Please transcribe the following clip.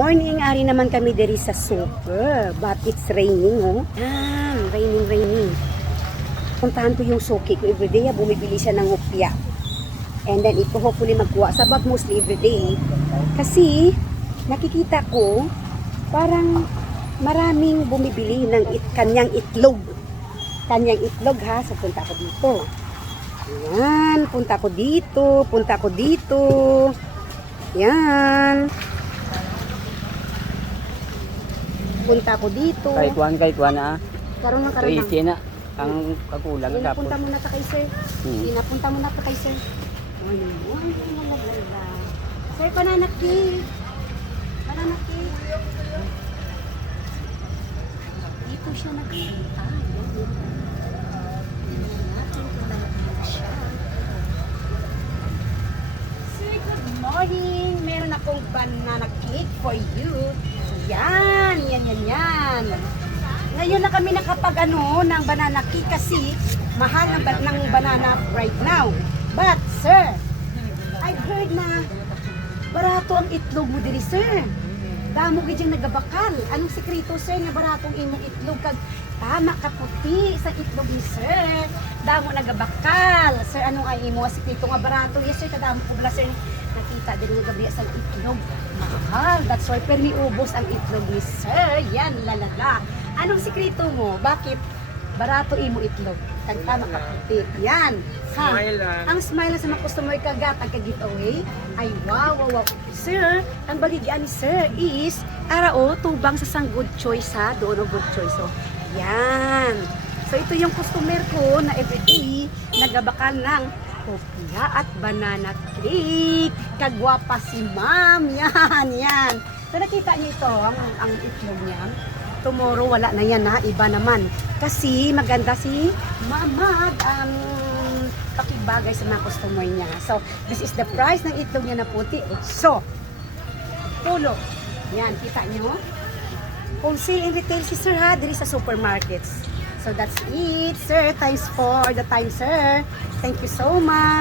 Morning, ari naman kami diri sa super. But it's raining, oh. Raining. Puntahan ko yung suki ko everyday. Bumibili siya ng hopya. And then, ito hopefully magkuha. Sabag mostly everyday. Kasi, nakikita ko, parang maraming bumibili ng kanyang itlog. Kanyang itlog, ha. So, punta ko dito. Ayan, punta ko dito. Yan. Punta ko dito. Kay kuan na. Karon na. Tracy na. Ang kakulang dapat. Punta mo na ta kay sir. Punta mo na ta kay sir. Sir, pananaki. Dito siya nagpunta. Sir, good morning. Meron akong banana cake for you. Yan. Ngayon na kami nakapag ng banana cake kasi mahal ng banana right now. But sir, I've heard na barato ang itlog mo diri sir. Damo gid yung nagabakal. Anong sekreto sir nga baratong imong itlog kag tama ka puti sa itlog ni sir. Damo nagabakal. Sir, anong ay imo sekreto nga barato? Yes sir, kadamo ko bala sir. Nakita din nga gabi sa itlog. Mahal. That's why permi ubos ang itlog ni sir. Yan lalala. Anong sekreto mo? Bakit barato imo itlog? Kag tama ka puti. Yan. Ha? Ang smile sa mga customer kagat ang giveaway ay wow. Sir, ang baligyan ni sir is arao tubang sa sang good choice ha. Doon good choice. So, yan. So ito yung customer ko na everyday nagabakal ng hopya at banana cake. Kagwapa si ma'am. Yan. So nakita niyo ito, ang itlog niya. Tomorrow wala na yan ha, iba naman. Kasi maganda si mama pakibagay sa mga customer niya. So, this is the price ng itlog niya na puti. So, pulo. Yan, kita nyo? Wholesale and retail si sir ha, diri sa supermarkets. So, that's it, sir. Times for the time, sir. Thank you so much.